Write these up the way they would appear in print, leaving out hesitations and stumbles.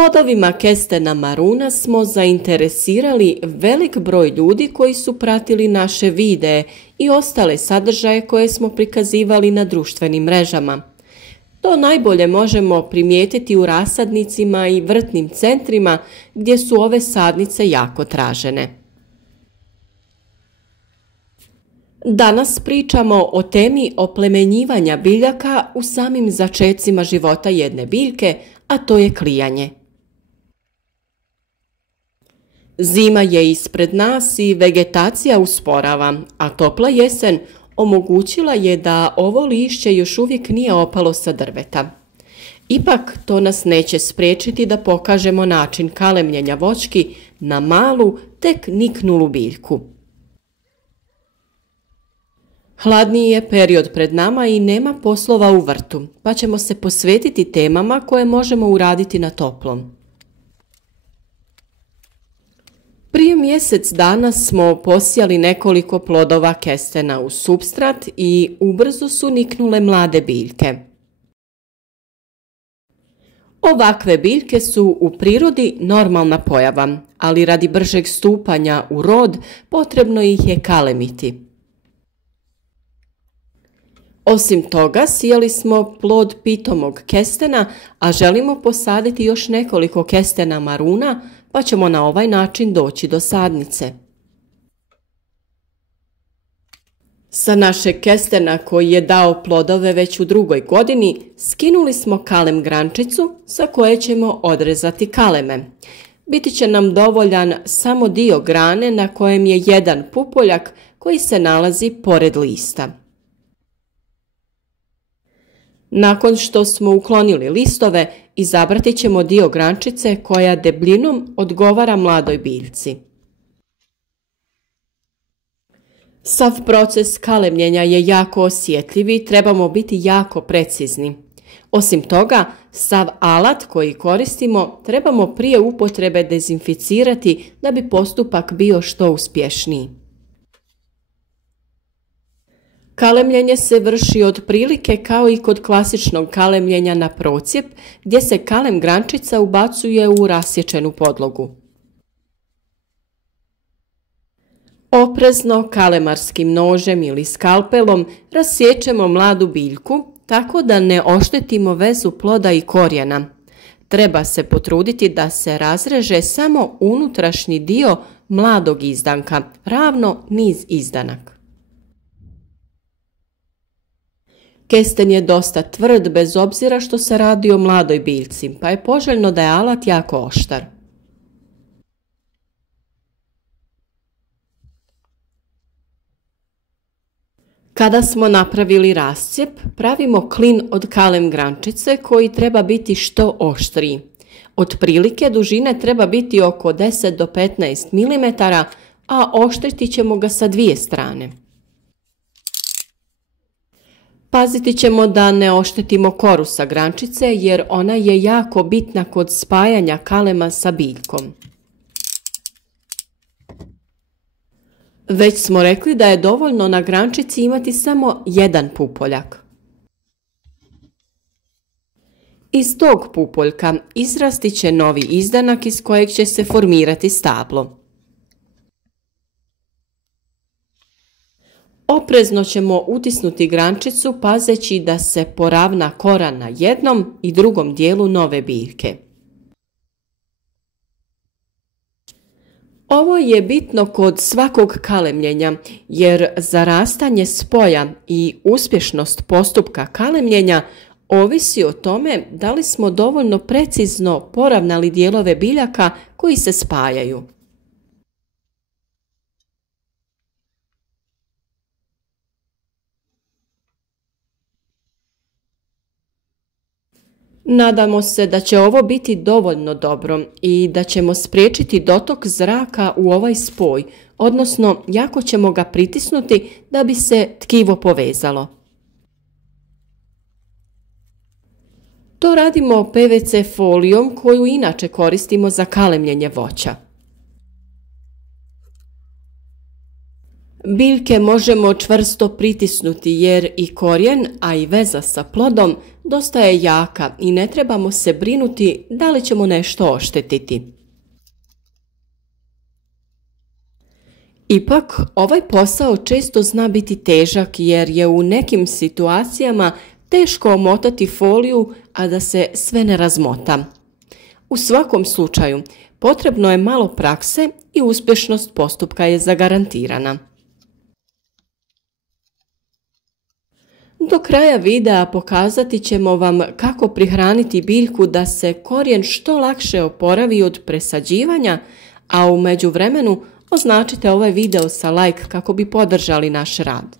Plodovima kestena maruna smo zainteresirali velik broj ljudi koji su pratili naše videe i ostale sadržaje koje smo prikazivali na društvenim mrežama. To najbolje možemo primijetiti u rasadnicima i vrtnim centrima gdje su ove sadnice jako tražene. Danas pričamo o temi oplemenjivanja biljaka u samim začecima života jedne biljke, a to je klijanje. Zima je ispred nas i vegetacija usporava, a topla jesen omogućila je da ovo lišće još uvijek nije opalo sa drveta. Ipak to nas neće spriječiti da pokažemo način kalemljenja voćki na malu, tek niknulu biljku. Hladniji je period pred nama i nema poslova u vrtu, pa ćemo se posvetiti temama koje možemo uraditi na toplom. Prije mjesec dana smo posijali nekoliko plodova kestena u supstrat i ubrzo su niknule mlade biljke. Ovakve biljke su u prirodi normalna pojava, ali radi bržeg stupanja u rod potrebno ih je kalemiti. Osim toga, sijali smo plod pitomog kestena, a želimo posaditi još nekoliko kestena maruna, pa ćemo na ovaj način doći do sadnice. Sa našeg kestena koji je dao plodove već u drugoj godini, skinuli smo kalem grančicu sa koje ćemo odrezati kaleme. Biti će nam dovoljan samo dio grane na kojem je jedan pupoljak koji se nalazi pored lista. Nakon što smo uklonili listove, izabrati ćemo dio grančice koja debljinom odgovara mladoj biljci. Sav proces kalemljenja je jako osjetljiv i trebamo biti jako precizni. Osim toga, sav alat koji koristimo trebamo prije upotrebe dezinficirati da bi postupak bio što uspješniji. Kalemljenje se vrši otprilike kao i kod klasičnog kalemljenja na procijep, gdje se kalem grančica ubacuje u rasječenu podlogu. Oprezno kalemarskim nožem ili skalpelom rasiječemo mladu biljku tako da ne oštetimo vezu ploda i korijena. Treba se potruditi da se razreže samo unutrašnji dio mladog izdanka, ravno niz izdanak. Kesten je dosta tvrd bez obzira što se radi o mladoj biljci, pa je poželjno da je alat jako oštar. Kada smo napravili rascijep, pravimo klin od kalem grančice koji treba biti što oštriji. Otprilike dužine treba biti oko 10 do 15 mm, a oštriti ćemo ga sa dvije strane. Paziti ćemo da ne oštetimo koru sa grančice jer ona je jako bitna kod spajanja kalema sa biljkom. Već smo rekli da je dovoljno na grančici imati samo jedan pupoljak. Iz tog pupoljka izrasti će novi izdanak iz kojeg će se formirati stablo. Oprezno ćemo utisnuti grančicu pazeći da se poravna kora na jednom i drugom dijelu nove biljke. Ovo je bitno kod svakog kalemljenja jer zarastanje spoja i uspješnost postupka kalemljenja ovisi o tome da li smo dovoljno precizno poravnali dijelove biljaka koji se spajaju. Nadamo se da će ovo biti dovoljno dobro i da ćemo spriječiti dotok zraka u ovaj spoj, odnosno jako ćemo ga pritisnuti da bi se tkivo povezalo. To radimo PVC folijom koju inače koristimo za kalemljenje voća. Biljke možemo čvrsto pritisnuti jer i korijen, a i veza sa plodom dosta je jaka i ne trebamo se brinuti da li ćemo nešto oštetiti. Ipak, ovaj posao često zna biti težak jer je u nekim situacijama teško omotati foliju, a da se sve ne razmota. U svakom slučaju, potrebno je malo prakse i uspješnost postupka je zagarantirana. Do kraja videa pokazati ćemo vam kako prihraniti biljku da se korijen što lakše oporavi od presađivanja, a u međuvremenu označite ovaj video sa like kako bi podržali naš rad.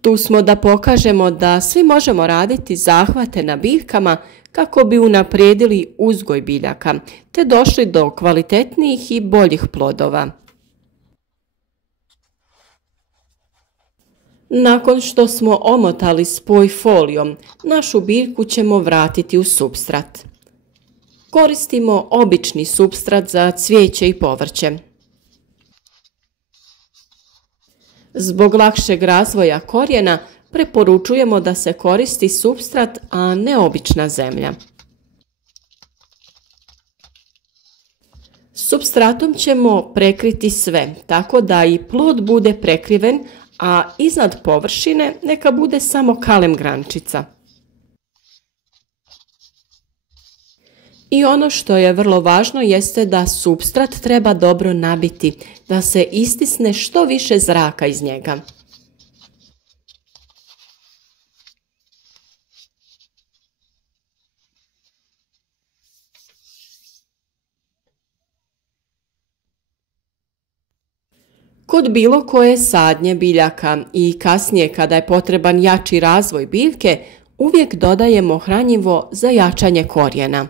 Tu smo da pokažemo da svi možemo raditi zahvate na biljkama kako bi unaprijedili uzgoj biljaka, te došli do kvalitetnijih i boljih plodova. Nakon što smo omotali spoj folijom, našu biljku ćemo vratiti u supstrat. Koristimo obični supstrat za cvijeće i povrće. Zbog lakšeg razvoja korijena preporučujemo da se koristi supstrat, a ne obična zemlja. Supstratom ćemo prekriti sve, tako da i plod bude prekriven, a iznad površine neka bude samo kalem grančica. I ono što je vrlo važno jeste da supstrat treba dobro nabiti, da se istisne što više zraka iz njega. Kod bilo koje sadnje biljaka i kasnije kada je potreban jači razvoj biljke, uvijek dodajemo hranjivo za jačanje korijena.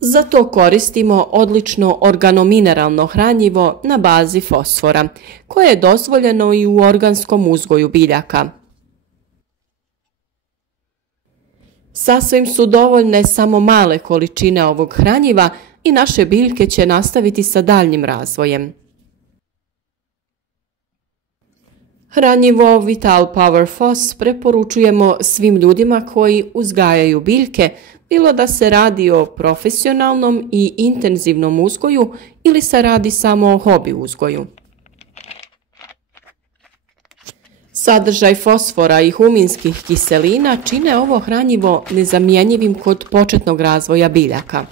Za to koristimo odlično organomineralno hranjivo na bazi fosfora, koje je dozvoljeno i u organskom uzgoju biljaka. Sasvim su dovoljne samo male količine ovog hranjiva i naše biljke će nastaviti sa daljnjim razvojem. Hranjivo Vital Power Fos preporučujemo svim ljudima koji uzgajaju biljke, bilo da se radi o profesionalnom i intenzivnom uzgoju ili se radi samo o hobi uzgoju. Sadržaj fosfora i huminskih kiselina čine ovo hranjivo nezamjenjivim kod početnog razvoja biljaka.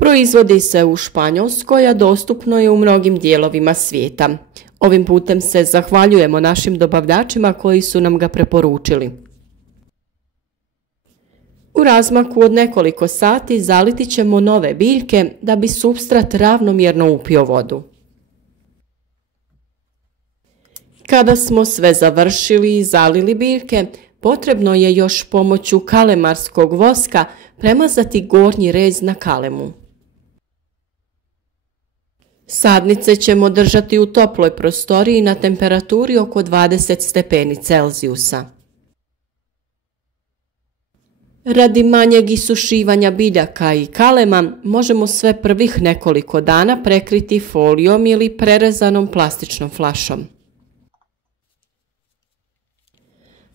Proizvodi se u Španjolskoj, a dostupno je u mnogim dijelovima svijeta. Ovim putem se zahvaljujemo našim dobavljačima koji su nam ga preporučili. U razmaku od nekoliko sati zaliti ćemo nove biljke da bi supstrat ravnomjerno upio vodu. Kada smo sve završili i zalili biljke, potrebno je još pomoću kalemarskog voska premazati gornji rez na kalemu. Sadnice ćemo držati u toploj prostoriji na temperaturi oko 20 stepeni Celzijusa. Radi manjeg isušivanja biljaka i kalema možemo sve prvih nekoliko dana prekriti folijom ili prerezanom plastičnom flašom.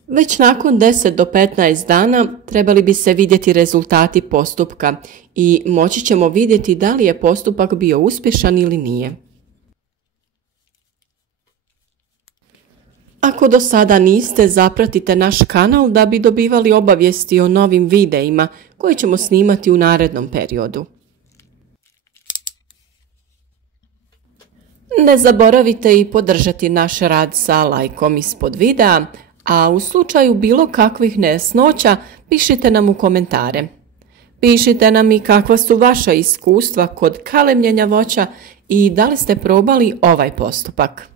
Već nakon 10 do 15 dana trebali bi se vidjeti rezultati postupka i moći ćemo vidjeti da li je postupak bio uspješan ili nije. Ako do sada niste, zapratite naš kanal da bi dobivali obavijesti o novim videima koje ćemo snimati u narednom periodu. Ne zaboravite i podržati naš rad sa lajkom ispod videa, a u slučaju bilo kakvih nejasnoća pišite nam u komentare. Pišite nam i kakva su vaša iskustva kod kalemljenja voća i da li ste probali ovaj postupak.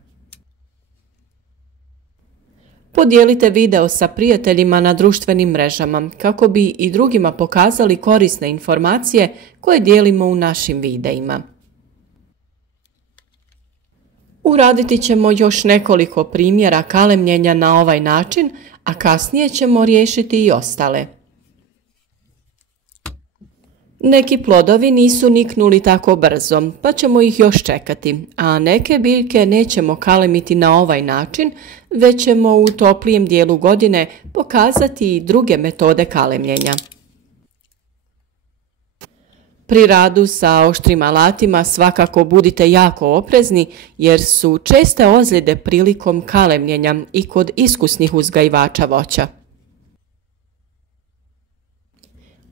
Podijelite video sa prijateljima na društvenim mrežama kako bi i drugima pokazali korisne informacije koje dijelimo u našim videima. Uraditi ćemo još nekoliko primjera kalemljenja na ovaj način, a kasnije ćemo riješiti i ostale. Neki plodovi nisu niknuli tako brzo, pa ćemo ih još čekati, a neke biljke nećemo kalemiti na ovaj način, već ćemo u toplijem dijelu godine pokazati i druge metode kalemljenja. Pri radu sa oštrim alatima svakako budite jako oprezni jer su česte ozljede prilikom kalemljenja i kod iskusnih uzgajivača voća.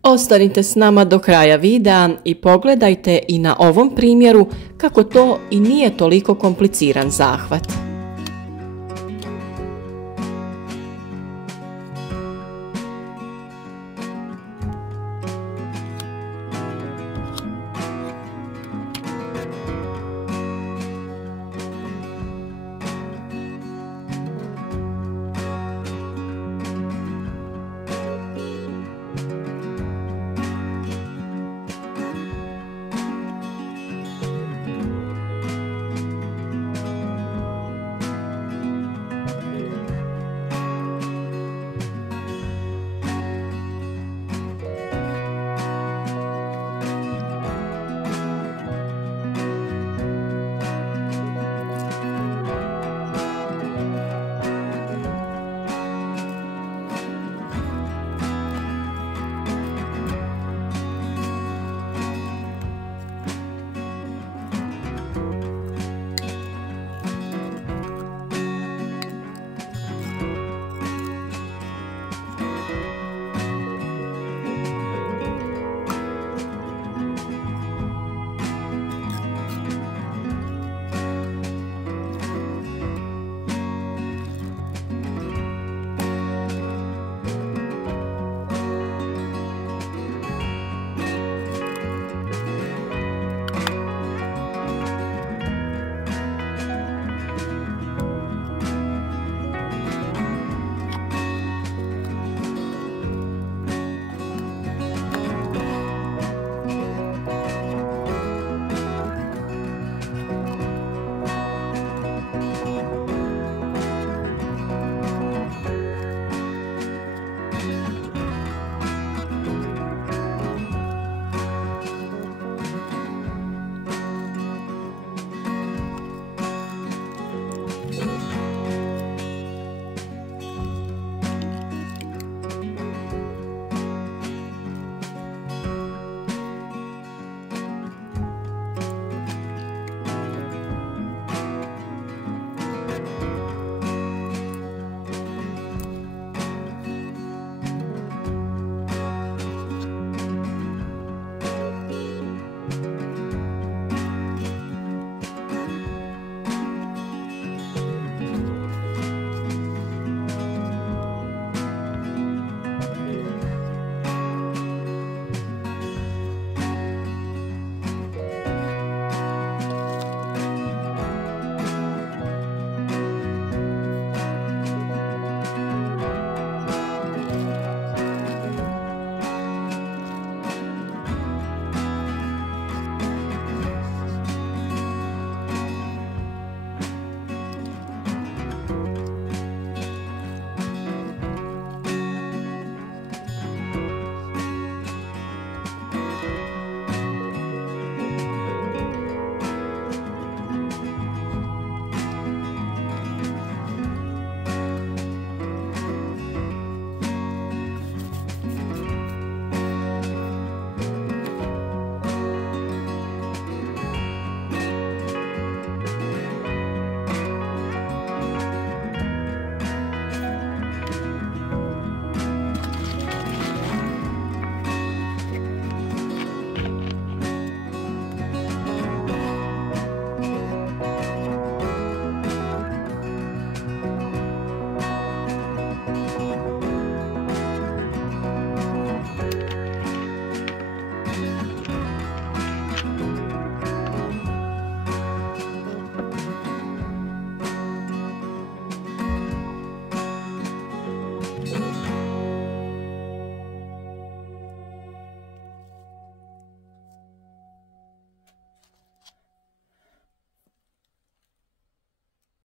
Ostanite s nama do kraja videa i pogledajte i na ovom primjeru kako to i nije toliko kompliciran zahvat.